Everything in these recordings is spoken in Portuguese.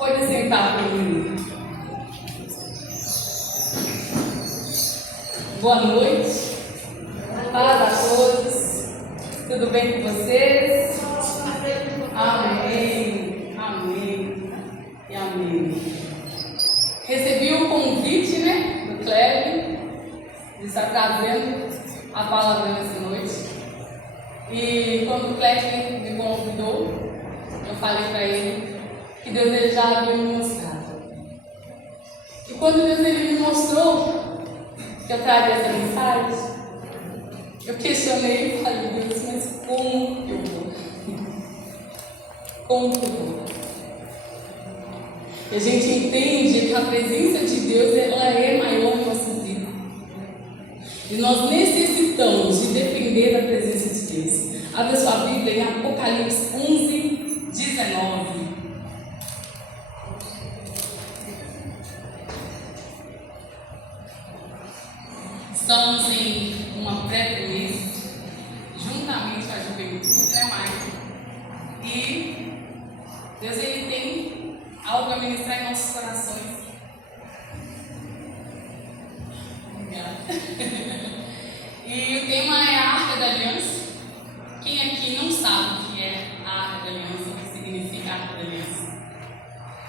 Pode sentar comigo. Boa noite. Paz a todos. Tudo bem com vocês? Amém. Amém. E amém. Recebi o convite, do Cléber, de estar trazendo a palavra nessa noite. E quando o Cléber me convidou, eu falei para ele que Deus ele já havia me mostrado. E quando Deus ele me mostrou que eu traria essa mensagem, eu questionei e falei: Deus, mas como que eu vou? Como que eu vou? E a gente entende que a presença de Deus ela é maior em nossa vida. E nós necessitamos de depender da presença de Deus. Abra sua Bíblia em Apocalipse 11, 19. Estamos em uma pré-trimestre, juntamente com a juventude, Mike? E Deus ele tem algo a ministrar em nossos corações. E o tema é a Arca da Aliança. Quem aqui não sabe o que é a Arca da Aliança, o que significa a Arca da Aliança?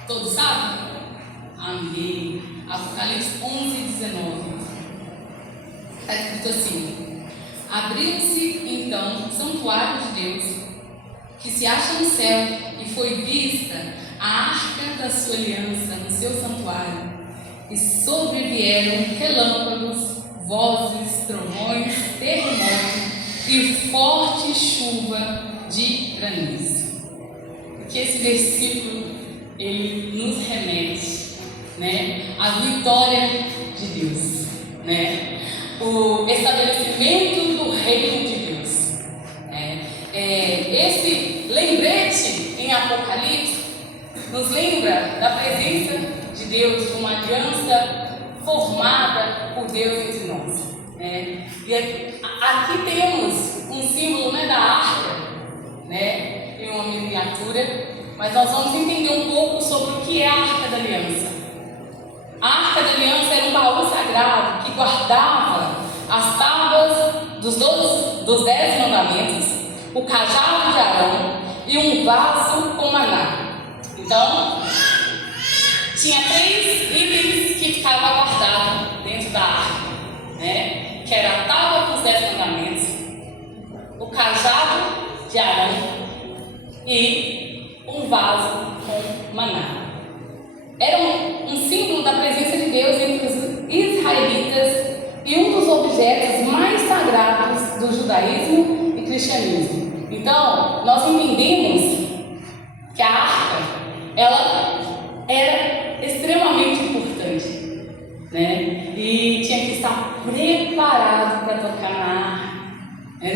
Todos sabem? Amém. Apocalipse 11, 19. Está escrito assim: abriu-se então o santuário de Deus, que se acha no céu, e foi vista a arca da sua aliança no seu santuário, e sobrevieram relâmpagos, vozes, trovões, terremotos e forte chuva de granizo. Porque esse versículo ele nos remete, à vitória de Deus, o estabelecimento do reino de Deus. Esse lembrete em Apocalipse nos lembra da presença de Deus, de uma aliança formada por Deus entre nós. E aqui temos um símbolo da arca, em uma miniatura, mas nós vamos entender um pouco sobre o que é a Arca da Aliança. A Arca da Aliança era um baú sagrado que guardava as tábuas dos 10 mandamentos, o cajado de Arão e um vaso com maná. Então, tinha 3 itens que ficavam guardados dentro da arca, que era a tábua com os 10 mandamentos, o cajado de Arão e um vaso com maná. Era um símbolo da presença de Deus entre os israelitas e um dos objetos mais sagrados do judaísmo e cristianismo. Então, nós entendemos que a arca, ela era extremamente importante, e tinha que estar preparado para tocar na arca.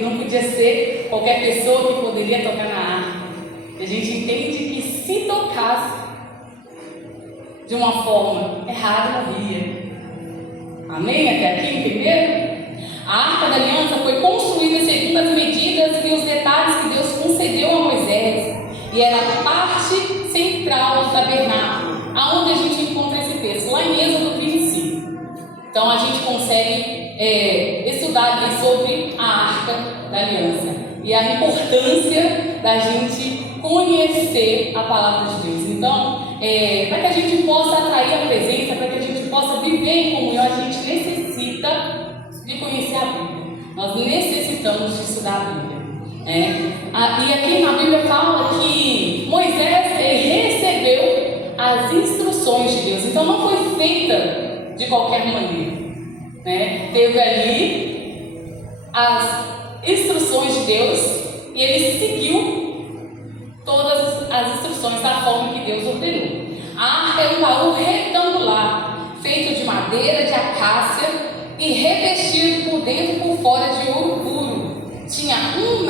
Não podia ser qualquer pessoa que poderia tocar na arca. E a gente entende que se tocasse de uma forma errada, morria. Amém? Até aqui, entenderam? A Arca da Aliança foi construída segundo as medidas e os detalhes que Deus concedeu a Moisés, e era a parte central do tabernáculo, aonde a gente encontra esse texto, lá em Êxodo 35. Então a gente consegue estudar ali sobre a Arca da Aliança e a importância da gente conhecer a palavra de Deus. Então, para que a gente possa atrair a presença, para que a gente possa viver em comunhão, a gente necessita de conhecer a Bíblia. Nós necessitamos de estudar a Bíblia. E aqui na Bíblia fala que Moisés recebeu as instruções de Deus. Então não foi feita de qualquer maneira. Teve ali as instruções de Deus e ele seguiu todas as instruções da forma que Deus ordenou. A arca é um baú retangular, feito de madeira de acácia e revestido por dentro e por fora de ouro puro. Tinha 1,10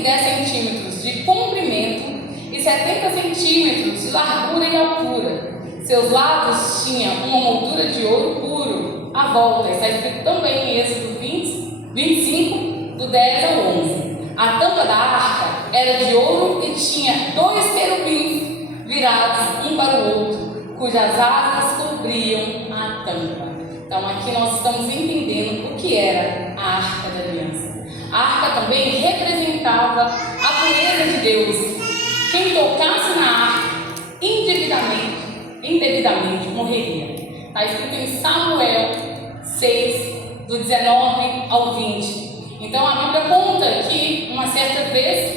metros de comprimento e 70 centímetros de largura e altura. Seus lados tinham uma moldura de ouro puro à volta. Está escrito também em Êxodo 25, do 10 ao 11. A tampa da arca era de ouro e tinha 2 querubins virados cujas asas cobriam a tampa. Então aqui nós estamos entendendo o que era a Arca da Aliança. A arca também representava a pureza de Deus. Quem tocasse na arca indevidamente morreria. Está escrito em Samuel 6, do 19 ao 20. Então a Bíblia conta que uma certa vez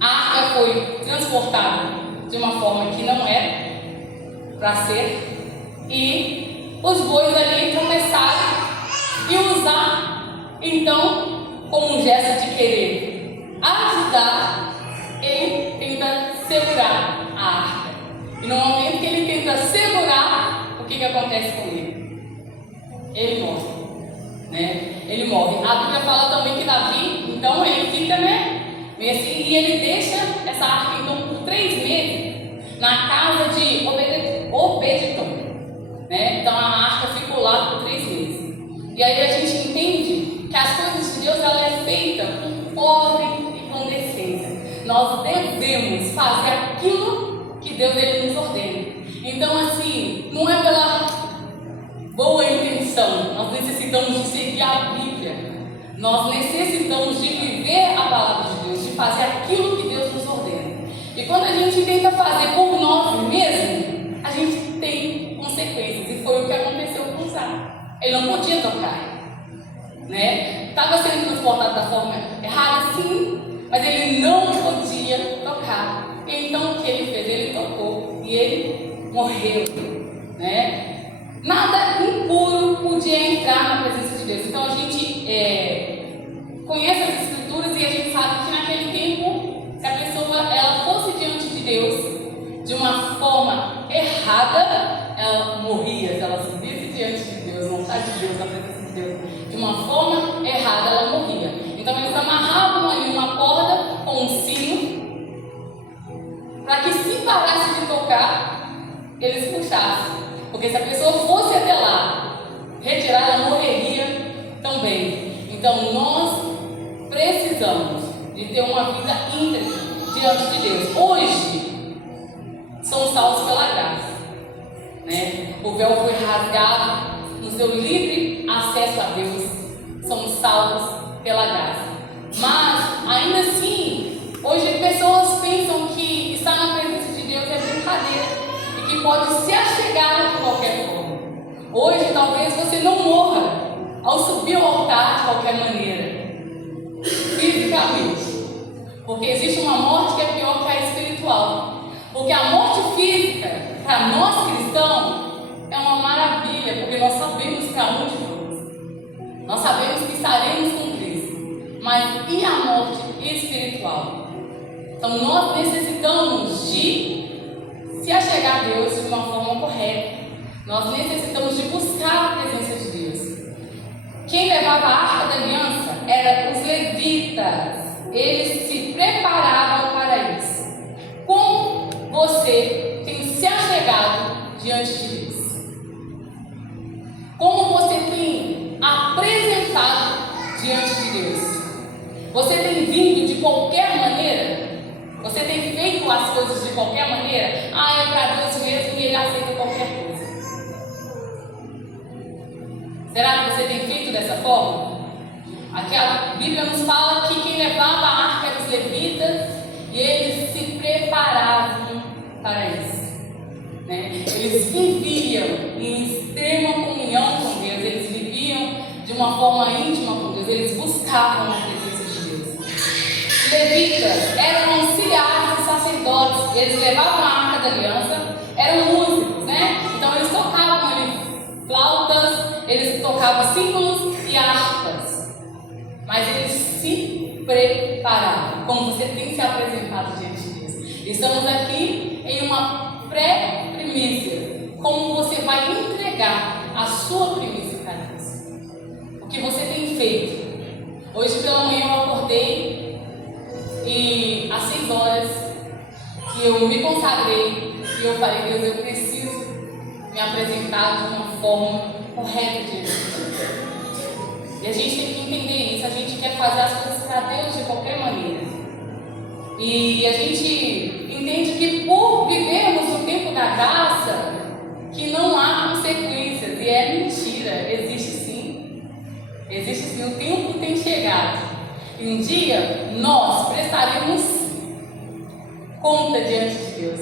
a arca foi transportada de uma forma que não era para ser, e os bois ali tropeçaram e usar, então, como um gesto de querer ajudar, ele tenta segurar a arca. E no momento que ele tenta segurar, o que acontece com ele? Ele morre, né? Ele morre. A Bíblia fala também que Davi, então, ele fica, e ele deixa essa arca, então, por 3 meses na casa de Obed-edom, né? Então a arca ficou lá por 3 meses. E aí a gente entende que as coisas de Deus, ela é feita com pobre e com decência. Nós devemos fazer aquilo que Deus ele nos ordena. Então assim, não é pela boa intenção. Nós necessitamos de seguir a Bíblia. Nós necessitamos de viver a palavra de Deus, de fazer aquilo que Deus nos ordena. E quando a gente tenta fazer por nós mesmos, a gente tem consequências. E foi o que aconteceu com o Zá. Ele não podia tocar, né? Estava sendo transportado da forma errada, sim, mas ele não podia tocar. Então o que ele fez? Ele tocou e ele morreu, né? Nada impuro podia entrar na presença de Deus. Então a gente conhece as Escrituras e a gente sabe que naquele tempo, se a pessoa ela fosse diante de Deus de uma forma errada, ela morria. Se ela subisse diante de Deus, não está de Deus, na presença de Deus, de uma forma errada, ela morria. Então eles amarravam ali uma corda com um sino, para que se parasse de tocar, eles puxassem. Porque se a pessoa fosse até lá, retirar, ela morreria também. Então nós precisamos de ter uma vida íntegra diante de Deus. Hoje, somos salvos pela graça, né? O véu foi rasgado, nos deu livre acesso a Deus. Somos salvos pela graça. Mas, ainda assim, hoje pessoas pensam que estar na presença de Deus é brincadeira e que pode se achegar de qualquer forma. Hoje, talvez você não morra ao subir ao altar de qualquer maneira, fisicamente, porque existe uma morte que é pior que a espiritual. Porque a morte física, para nós cristãos, é uma maravilha, porque nós sabemos para onde vamos, nós sabemos que estaremos com Cristo. Mas e a morte espiritual? Então nós necessitamos de se achegar a Deus de uma forma correta. Nós necessitamos de buscar a presença de Deus. Quem levava a Arca da Aliança eram os levitas. Eles se preparavam para isso. Como você tem se achegado diante de Deus? Como você tem apresentado diante de Deus? Você tem vindo de qualquer maneira? Você tem feito as coisas de qualquer maneira? É para Deus mesmo e Ele aceita qualquer coisa. Será que você tem feito dessa forma? Aqui a Bíblia nos fala que quem levava a arca eram os levitas e eles se preparavam para isso, né? Eles viviam em extrema comunhão com Deus, eles viviam de uma forma íntima com Deus, eles buscavam a presença de Deus. Os levitas eram auxiliares e sacerdotes, eles levavam a Arca da Aliança, eram músicos, né? Então eles tocavam ali flautas, eles tocavam símbolos e harpas, mas eles se preparavam, como você tem se apresentado diante de Deus. Estamos aqui em uma pré-primícia, como você vai entregar a sua primícia para Deus. O que você tem feito? Hoje pela manhã eu acordei e às 6 horas que eu me consagrei e eu falei, Deus, eu preciso me apresentar de uma forma correta diante de Deus. E a gente tem que entender isso, a gente quer fazer as coisas para Deus de qualquer maneira. E a gente entende que por vivermos o tempo da graça, que um dia nós prestaremos conta diante de Deus.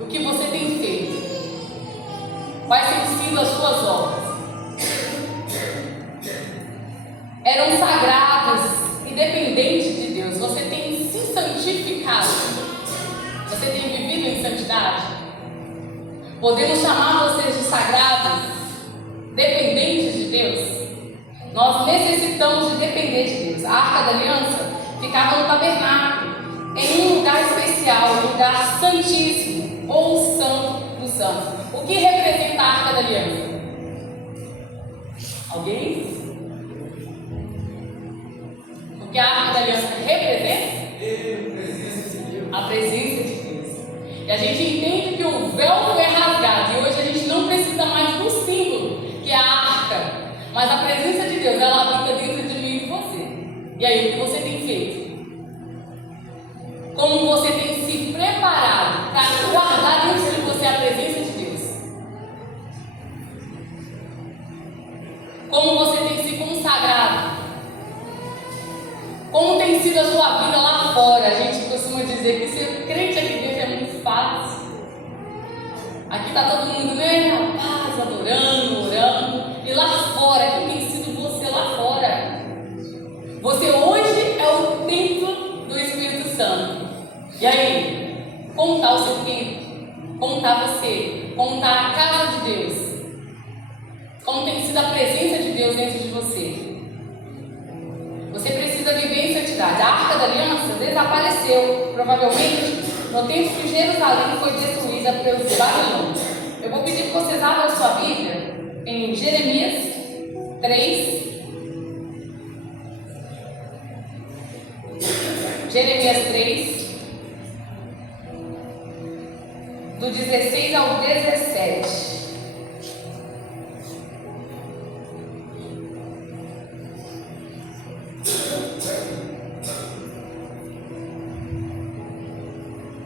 O que você tem feito? Quais têm sido as suas obras? Eram sagrados e dependentes de Deus. Você tem se santificado? Você tem vivido em santidade? Podemos chamar vocês de sagrados, dependentes de Deus? Nós necessitamos de depender de Deus. A Arca da Aliança ficava no tabernáculo, em um lugar especial, um lugar santíssimo, ou santo dos santos. O que representa a Arca da Aliança? Alguém? O que a Arca da Aliança representa? A presença de Deus. E a gente entende que o véu foi rasgado, e hoje a gente não precisa mais do símbolo, que é a arca, mas a presença de Deus, ela habita dentro de mim e de você. E aí, o que você tem feito? Como você tem se preparado para guardar dentro de você a presença de Deus? Como você tem se consagrado? Como tem sido a sua vida lá fora? A gente costuma dizer que ser crente aqui dentro é muito fácil. Aqui está todo mundo, né? Na paz, adorando, orando. E lá fora, quem tem sido você lá fora? Você hoje é o templo do Espírito Santo. E aí? Como está o seu templo? Como está você? Como está a casa de Deus? Como tem sido a presença de Deus dentro de você? Você precisa viver em santidade. A Arca da Aliança desapareceu, provavelmente, no tempo que Jerusalém foi destruída pelos babilônios. Eu vou pedir que vocês abram a sua Bíblia em Jeremias 3. Jeremias 3, do 16 ao 17.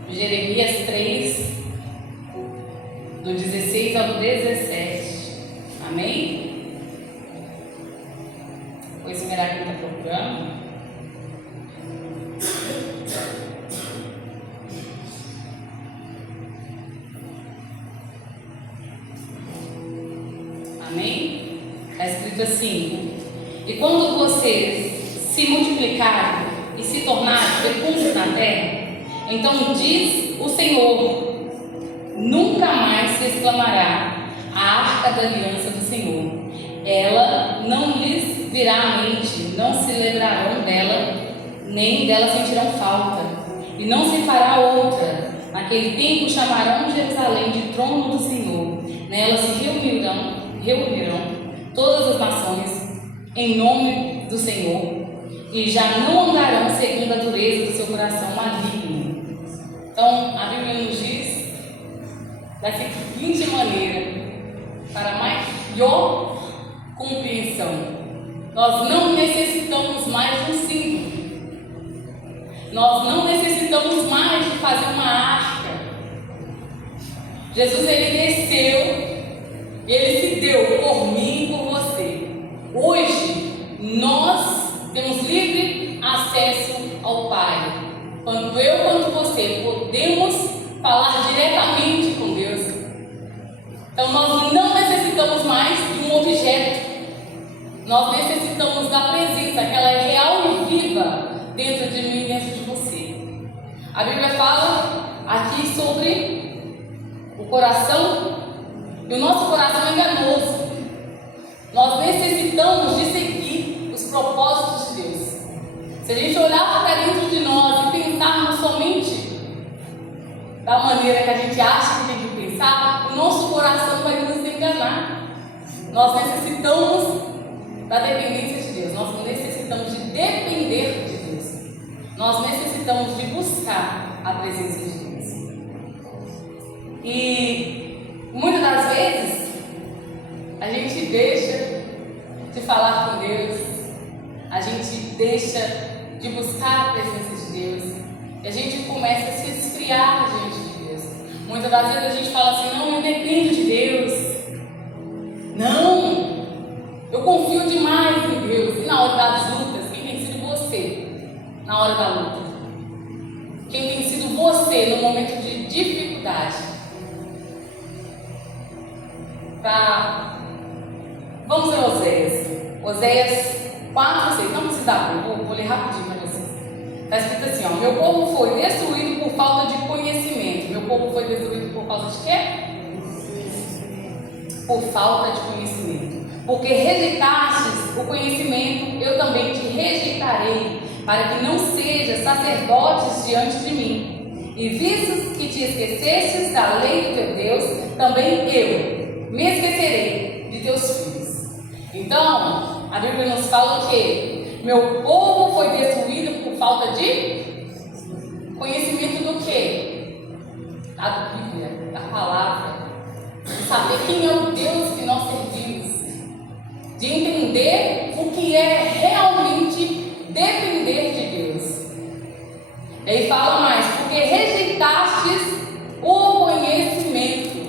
Jeremias 3, do 16 ao 17. Amém? Vou esperar quem está procurando. Amém? Está escrito assim: e quando vocês se multiplicarem e se tornarem fecundos na terra, então diz o Senhor, nunca mais se exclamará a Arca da Aliança do Senhor. Ela não lhes virá à mente, não se lembrarão dela, nem dela sentirão falta. E não se fará outra. Naquele tempo chamarão Jerusalém de trono do Senhor. Nela se reunirão todas as nações em nome do Senhor, e já não andarão segundo a dureza do seu coração maligno. Então, a Bíblia nos diz da seguinte maneira, para maior compreensão: nós não necessitamos mais de um símbolo, nós não necessitamos mais de fazer uma arca. Jesus, ele desceu, ele se deu por mim e por você. Hoje, nós temos livre acesso ao Pai. Quando eu, quanto você, podemos falar diretamente com Deus. Então nós não necessitamos mais de um objeto. Nós necessitamos da presença, que ela é real e viva dentro de mim e dentro de você. A Bíblia fala aqui sobre o coração, e o nosso coração é enganoso. Nós necessitamos de seguir os propósitos de Deus. Se a gente olhar para dentro de nós e pensarmos somente da maneira que a gente acha que tem que pensar, o nosso coração vai nos enganar. Nós necessitamos da dependência de Deus, nós necessitamos de depender de Deus, nós necessitamos de buscar a presença de Deus. E muitas das vezes a gente deixa de falar com Deus, a gente deixa de buscar a presença de Deus, e a gente começa a se esfriar diante de Deus. Muitas das vezes a gente fala assim: não, eu dependo de Deus, não, eu Eu confio demais em Deus. E na hora das lutas, quem tem sido você na hora da luta? Quem tem sido você no momento de dificuldade? Vamos ler Oséias. Oséias 4, 6. Não precisa abrir, vou ler rapidinho para vocês. Está escrito assim, ó: meu povo foi destruído por falta de conhecimento. Meu povo foi destruído por causa de quê? Por falta de conhecimento. Porque rejeitastes o conhecimento, eu também te rejeitarei, para que não sejas sacerdotes diante de mim. E vistos que te esquecestes da lei do teu Deus, também eu me esquecerei de teus filhos. Então, a Bíblia nos fala que meu povo foi destruído por falta de conhecimento do quê? Da Bíblia, da palavra, de saber quem é o Deus que nós servimos, de entender o que é realmente depender de Deus. Ele fala mais, porque rejeitastes o conhecimento.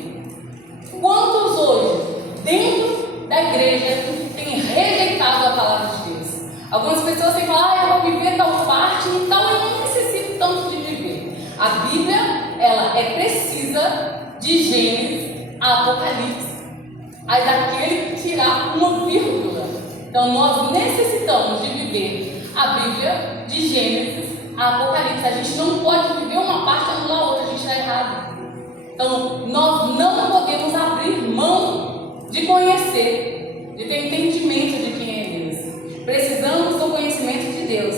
Quantos hoje, dentro da igreja, têm rejeitado a palavra de Deus? Algumas pessoas têm falado, eu vou viver tal parte, então eu não necessito tanto de viver. A Bíblia, ela é precisa de Gênesis a Apocalipse. Aí daquele tirar uma vírgula. Então nós necessitamos de viver a Bíblia de Gênesis a Apocalipse. A gente não pode viver uma parte e anular a outra, a gente está errado. Então nós não podemos abrir mão de conhecer, de ter entendimento de quem é Deus. Precisamos do conhecimento de Deus.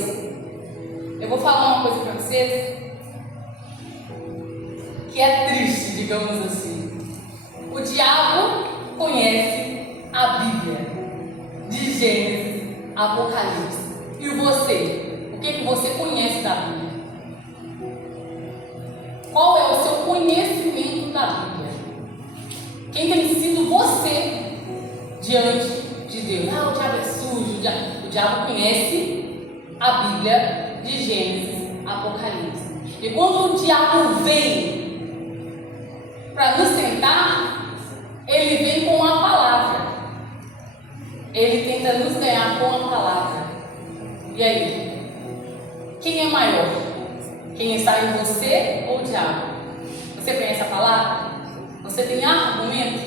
Eu vou falar uma coisa para vocês que é triste, digamos assim. O diabo conhece a Bíblia de Gênesis a Apocalipse. E você? O que você conhece da Bíblia? Qual é o seu conhecimento da Bíblia? Quem tem sido você diante de Deus? O diabo é sujo. O diabo conhece a Bíblia de Gênesis a Apocalipse. E quando o diabo vem para nos tentar, ele vem com a palavra. Ele tenta nos ganhar com a palavra. E aí? Quem é maior? Quem está em você ou o diabo? Você conhece a palavra? Você tem argumento?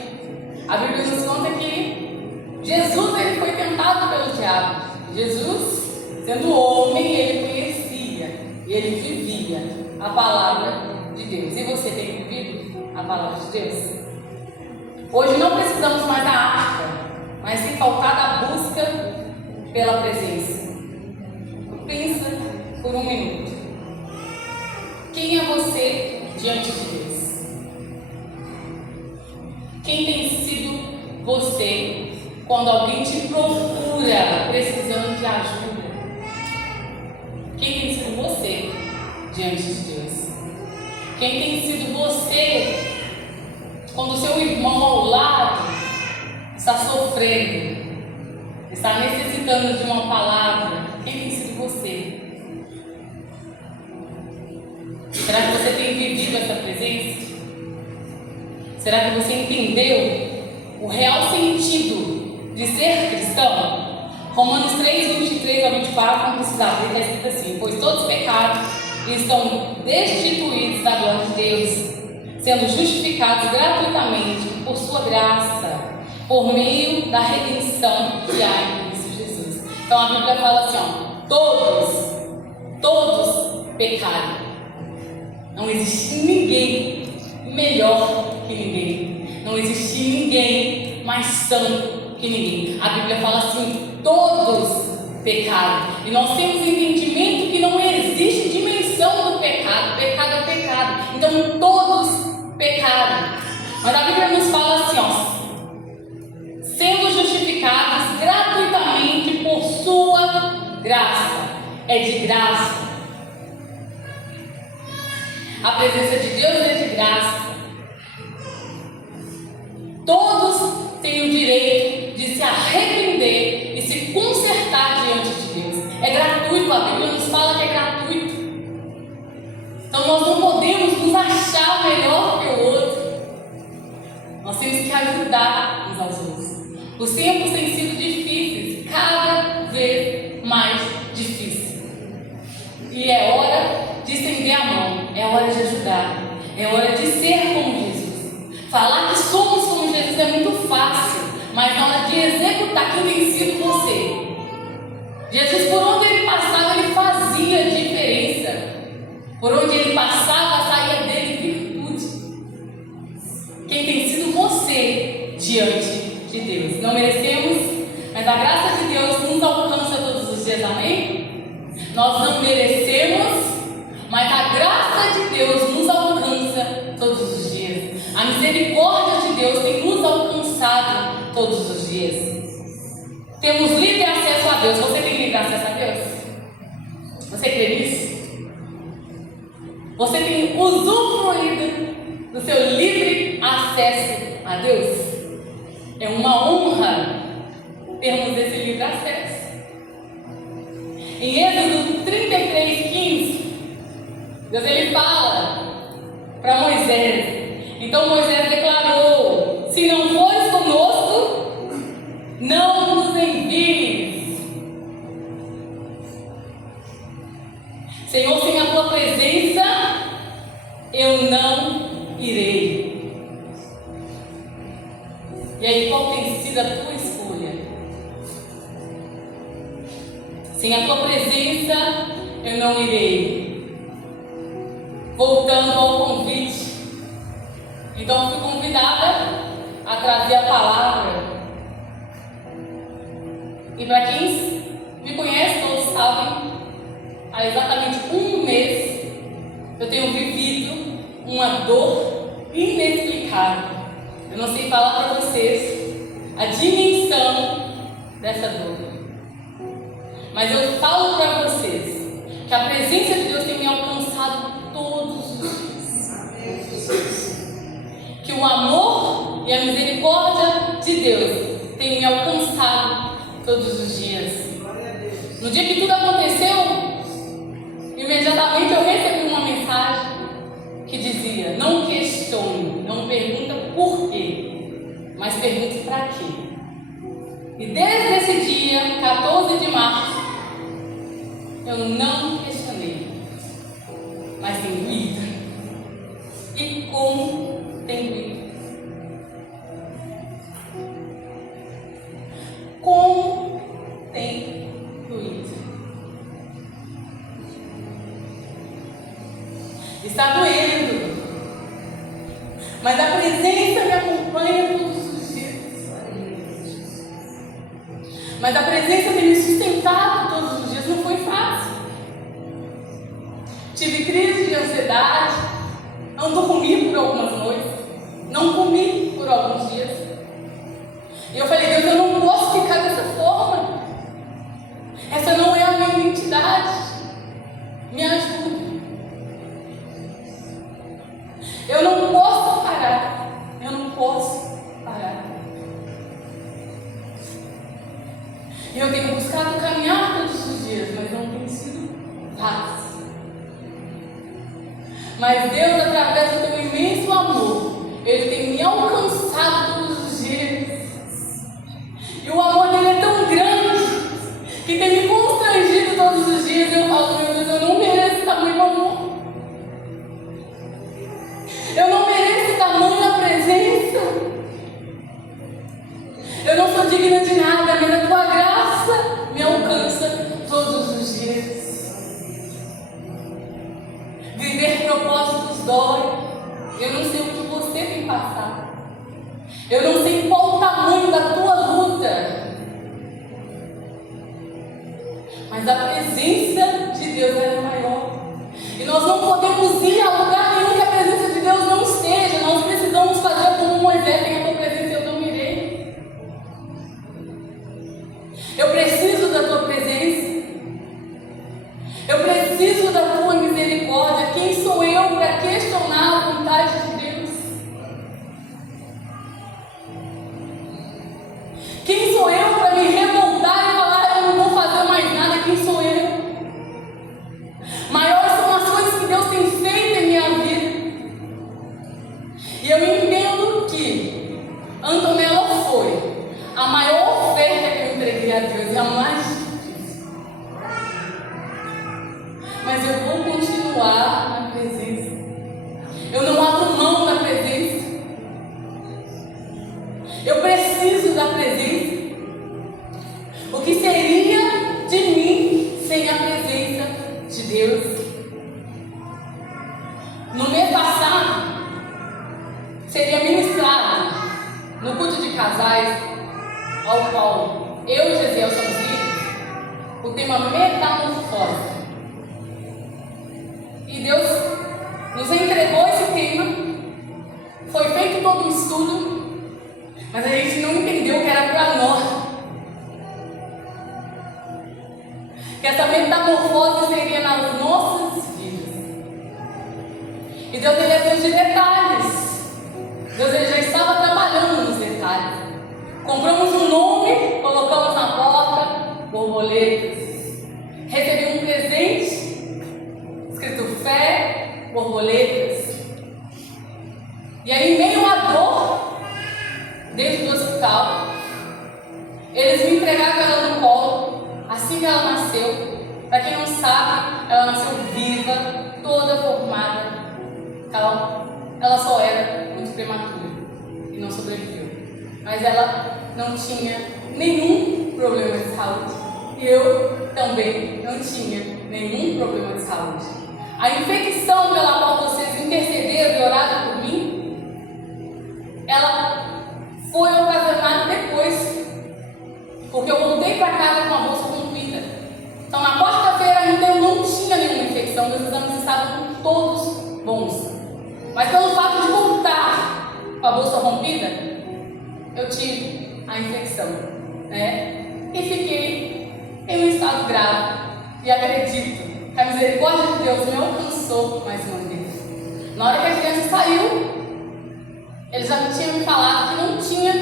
A Bíblia nos conta que Jesus ele foi tentado pelo diabo. Jesus, sendo homem, ele conhecia e ele vivia a palavra de Deus. E você tem vivido a palavra de Deus? Hoje não precisamos mais da arca, mas sem faltar da busca pela presença. Pensa por um minuto. Quem é você diante de Deus? Quem tem sido você quando alguém te procura precisando de ajuda? Quem tem sido você diante de Deus? Quem tem sido você quando o seu irmão ao lado está sofrendo, está necessitando de uma palavra? Quem tem sido você? Será que você tem vivido essa presença? Será que você entendeu o real sentido de ser cristão? Romanos 3, 23 a 24, não precisa abrir, está escrito assim: pois todos pecaram e estão destituídos da glória de Deus, sendo justificados gratuitamente por sua graça, por meio da redenção que há em Cristo Jesus. Então a Bíblia fala assim, todos pecaram. Não existe ninguém melhor que ninguém. Não existe ninguém mais santo que ninguém. A Bíblia fala assim, todos pecaram. E nós temos entendimento que não existe dimensão do pecado. Pecado é pecado. Então todos pecaram. Mas a Bíblia nos fala assim, sendo justificados gratuitamente por sua graça. É de graça. A presença de Deus é de graça. Todos têm o direito de se arrepender e se consertar diante de Deus. É gratuito, a Bíblia nos fala que é gratuito. Então nós não podemos nos achar melhor que o outro. Nós temos que ajudar uns aos outros. Os tempos têm sido difíceis. estender a mão, é hora de ajudar, é hora de ser como Jesus. Falar que somos como Jesus é muito fácil, mas na hora de executar, quem tem sido você? Jesus, por onde ele passava, ele fazia diferença. Por onde ele passava, saía dele virtude. Quem tem sido você diante de Deus? Não merecemos, mas a graça de Deus nos alcança todos os dias, amém? Nós não merecemos, mas a graça de Deus nos alcança todos os dias. A misericórdia de Deus tem nos alcançado todos os dias. Temos livre acesso a Deus. Você tem livre acesso a Deus? Você crê nisso? Você tem usufruído do seu livre acesso a Deus? É uma honra termos esse livre acesso. Em Êxodo 33:15, Deus ele fala para Moisés. Então Moisés declarou: se não fores conosco, não nos envies. Senhor, sem a tua presença, eu não irei. E aí, qual tem sido a tua escolha? Sem a tua presença, eu não irei. Voltando ao convite. Então, fui convidada a trazer a palavra. E para quem me conhece, todos sabem, há exatamente um mês eu tenho vivido uma dor inexplicável. Eu não sei falar para vocês a dimensão dessa dor. Mas eu falo para vocês que a presença de Deus tem me alcançado todos os dias. Que o amor e a misericórdia de Deus tem me alcançado todos os dias. No dia que tudo aconteceu, imediatamente eu recebi uma mensagem que dizia: não questione, não pergunta por quê, mas pergunte para quê. E desde esse dia, 14 de março, eu não questionei, mas tenho ido. E como tenho ido? Como tem doído? Está doendo, mas a presença me acompanha todos os dias. Mas a presença tem me sustentado todos os dias. Não foi fácil. Tive crise de ansiedade, não dormi por algumas noites, não comi por alguns dias. E eu falei: Deus, eu não posso ficar dessa forma. Essa não é a minha identidade. Me ajuda. Eu não posso parar. Eu não posso parar. E eu tenho buscado caminhar todos os dias, mas não tem sido fácil. Mas Deus, através do teu imenso amor, Ele tem me alcançado todos os dias. E o amor dele é tão grande que tem me constrangido todos os dias. Eu falo: meu Deus, eu não mereço tamanho amor. Eu não mereço tamanha presença. Eu não sou digna de nada, mas a tua graça me alcança todos os dias. Viver propósitos dói. Eu não sei o que você tem passado. Eu não sei qual o tamanho da tua luta. Mas a presença de Deus é maior. E nós não podemos ir a lugar nenhum que a presença de Deus não esteja. Nós precisamos fazer como Moisés: tem a tua presença, eu não irei. Eu preciso da tua presença. Eu preciso da tua misericórdia. Quem sou eu para questionar a vontade de Deus? Quem sou eu para me revoltar e falar: eu não vou fazer mais nada? Quem sou eu? Maiores são as coisas que Deus tem feito em minha seria ministrado no culto de casais, ao qual eu e Gesiel somos líderes, o tema metamorfose. E Deus nos entregou esse tema, foi feito todo um estudo, mas a gente não entendeu que era para nós. Que essa metamorfose seria nas nossas vidas. E Deus ele é Deus de detalhes. Deus ele já estava trabalhando nos detalhes. Compramos um nome, colocamos na porta, borboletas. Recebi um presente, escrito fé, borboletas. E aí, em meio à dor, dentro do hospital, eles me entregaram ela no colo, assim que ela nasceu. Para quem não sabe, ela nasceu viva, toda formada. Ela só era muito prematura e não sobreviveu. Mas ela não tinha nenhum problema de saúde. E eu também não tinha nenhum problema de saúde. A infecção pela qual vocês intercederam e oraram por mim, ela foi ocasionada depois. Porque eu voltei para casa com a bolsa rompida. Então, na quarta-feira ainda eu não tinha nenhuma infecção, meus exames estavam todos bons. Mas pelo fato de voltar com a bolsa rompida, eu tive a infecção, né? E fiquei em um estado grave. E acredito que a misericórdia de Deus me alcançou mais uma vez. Na hora que a criança saiu, ele já tinha me falado que não tinha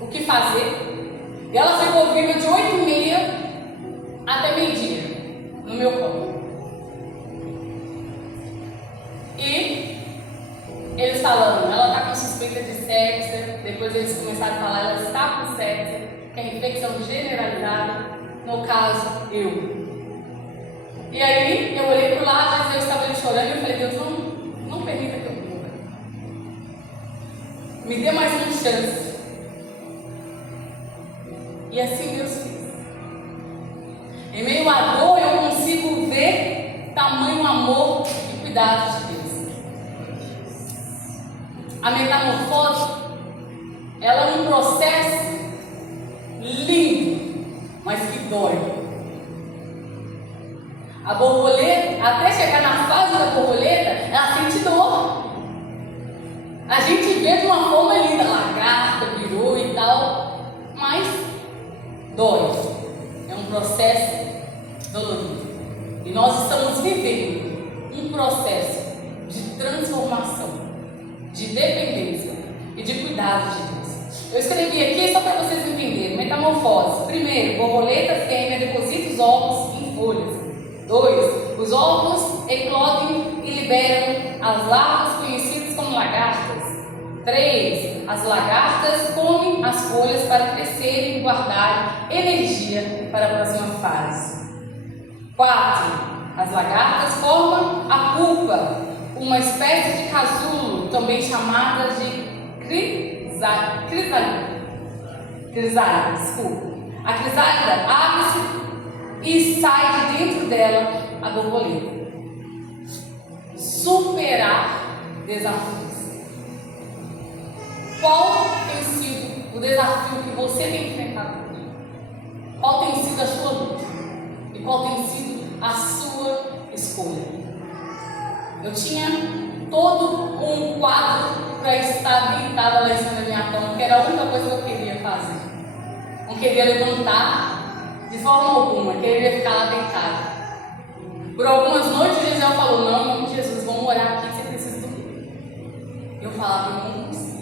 o que fazer. E ela ficou viva de 8h30 até meio-dia no meu colo. E eles falando, ela está com suspeita de sepsia. Depois eles começaram a falar, ela está com sepsia, que é infecção generalizada, no caso, eu. E aí eu olhei para lá, às vezes eu estava ali chorando e eu falei, Deus, não permita que eu morra. Me dê mais uma chance. E assim Deus fez. Em meio à dor eu consigo ver tamanho amor e cuidado de Deus. A metamorfose, ela é um processo lindo, mas que dói. A borboleta, até chegar na fase da borboleta, ela sente dor. A gente vê de uma forma linda, lagarta, virou e tal, mas dói. É um processo dolorido. E nós estamos vivendo um processo de transformação, de dependência e de cuidado de Deus. Eu escrevi aqui só para vocês entenderem. Metamorfose. Primeiro, borboleta fêmea deposita os ovos em folhas. 2. Os ovos eclodem e liberam as larvas conhecidas como lagartas. 3. As lagartas comem as folhas para crescerem e guardarem energia para a próxima fase. 4. As lagartas formam a pupa, uma espécie de casulo, também chamada de crisálida. A crisálida abre-se e sai de dentro dela a borboleta. Superar desafios. Qual tem sido o desafio que você tem enfrentado hoje? Qual tem sido a sua luta? E qual tem sido a sua escolha? Eu tinha todo um quadro para estar deitada lá em cima da minha cama, que era a única coisa que eu queria fazer. Não queria levantar de forma alguma, queria ficar lá deitada. Por algumas noites, Gisele falou, não, em nome de Jesus, vamos orar aqui, você precisa dormir. Eu falava, eu não consigo.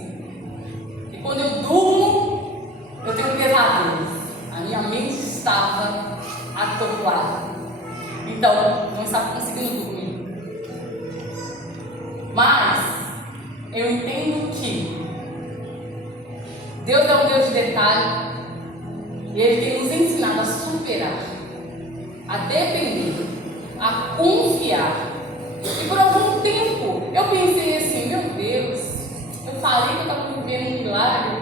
E quando eu durmo, eu tenho pesadelos. A minha mente estava atolada. Então, não estava conseguindo dormir. Mas, eu entendo que Deus é um Deus de detalhe. E Ele tem nos ensinado a superar, a depender, a confiar. E por algum tempo eu pensei assim, meu Deus, eu falei que eu estava vivendo um milagre,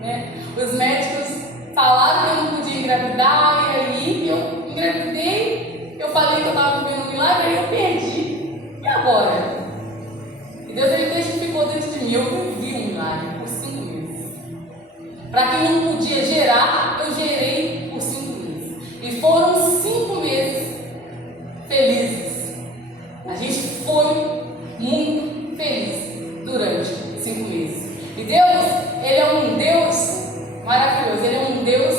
né? Os médicos falaram que eu não podia engravidar, e aí eu engravidei, eu falei que eu estava vivendo um milagre, e aí eu perdi. E agora? E Deus ele testificou dentro de mim, eu vivi um milagre por 5 meses. Para quem não podia gerar, eu gerei por 5 meses. E foram 5 meses felizes. A gente foi muito feliz durante 5 meses. E Deus, Ele é um Deus maravilhoso, Ele é um Deus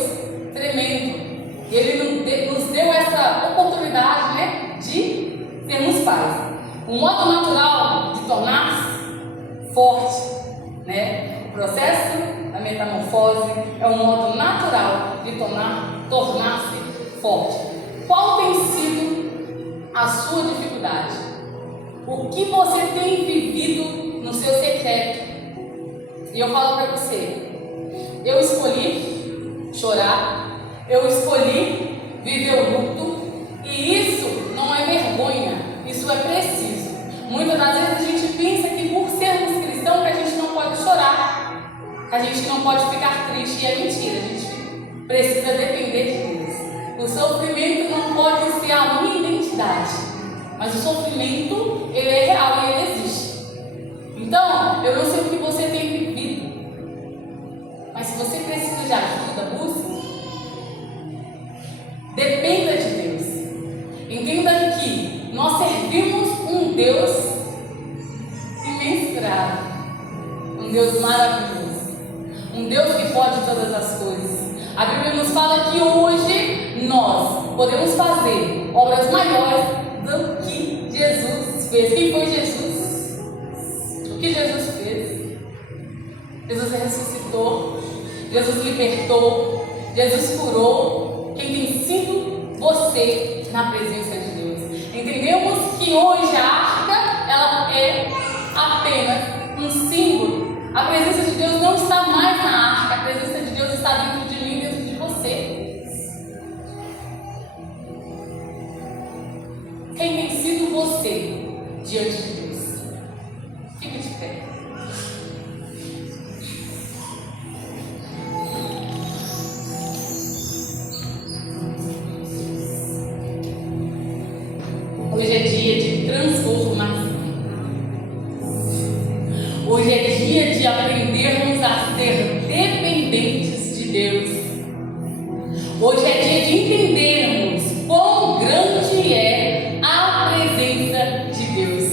tremendo. Ele nos deu essa oportunidade, né, de sermos pais. O modo natural de tornar-se forte, né? O processo da metamorfose é um modo natural de tornar-se forte. Qual tem sido a sua dificuldade? O que você tem vivido no seu secreto? E eu falo para você, eu escolhi chorar, eu escolhi viver o luto, e isso não é vergonha, isso é preciso. Muitas das vezes a gente pensa que por sermos cristãos que a gente não pode chorar, que a gente não pode ficar triste, e é mentira, a gente precisa depender de Deus. O sofrimento não pode ser a minha identidade, mas o sofrimento, ele é real e ele existe. Então, eu não sei o que você tem vivido, mas se você precisa de ajuda, busque. Dependa de Deus. Entenda que nós servimos um Deus imensurável, um Deus maravilhoso, um Deus que pode todas as coisas. A Bíblia nos fala que hoje nós podemos fazer obras maiores do que Jesus fez. Quem foi Jesus? O que Jesus fez? Jesus ressuscitou, Jesus libertou, Jesus curou. Quem tem sido você na presença de Deus? Entendemos que hoje a arca, ela é apenas um símbolo. A presença de Deus não está mais na arca, a presença de Deus está dentro de mim, dentro de você. Quem tem sido você diante de Deus? Fique de pé. Hoje é dia de transformação. Hoje é dia de aprendermos a ser dependentes de Deus. Hoje é dia de entendermos quão grande é a presença de Deus.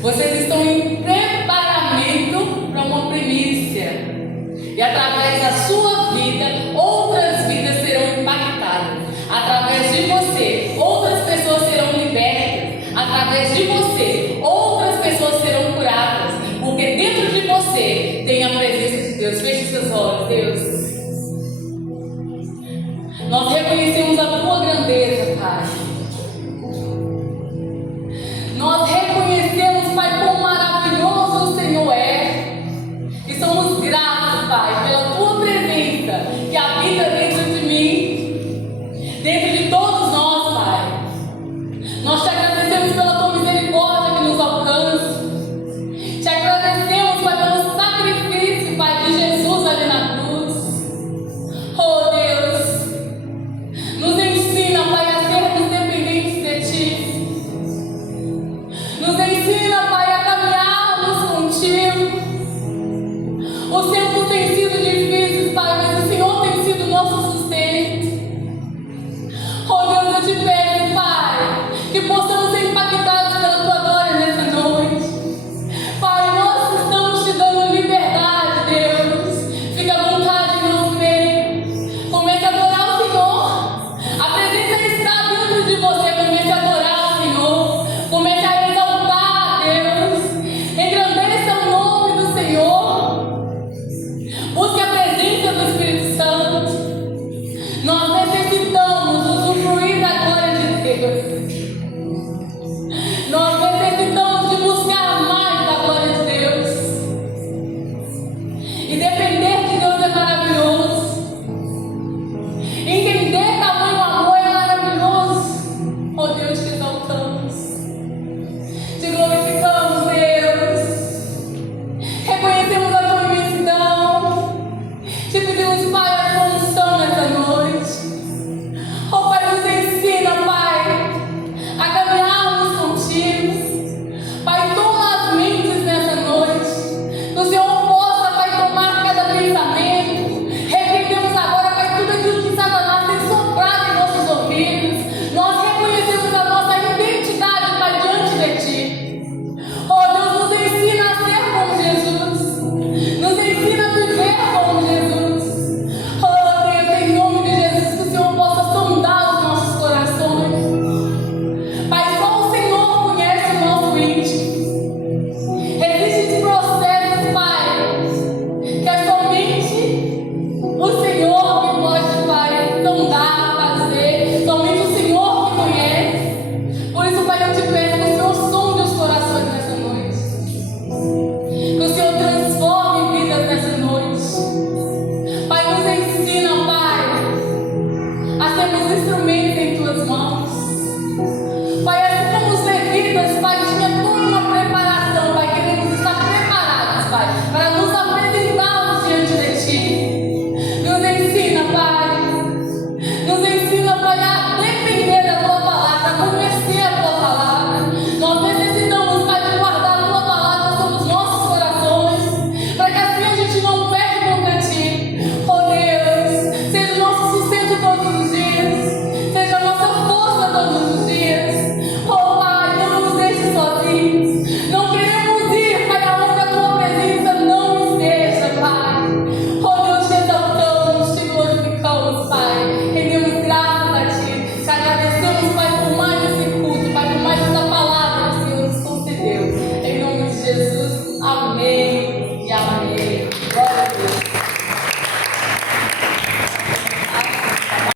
Vocês estão em preparamento para uma primícia. E através da sua vida, outras vidas serão impactadas. Através de você, outras pessoas serão libertas. Através de você, outras pessoas serão curadas. Porque dentro de você tem a presença de Deus. Feche seus olhos, Deus.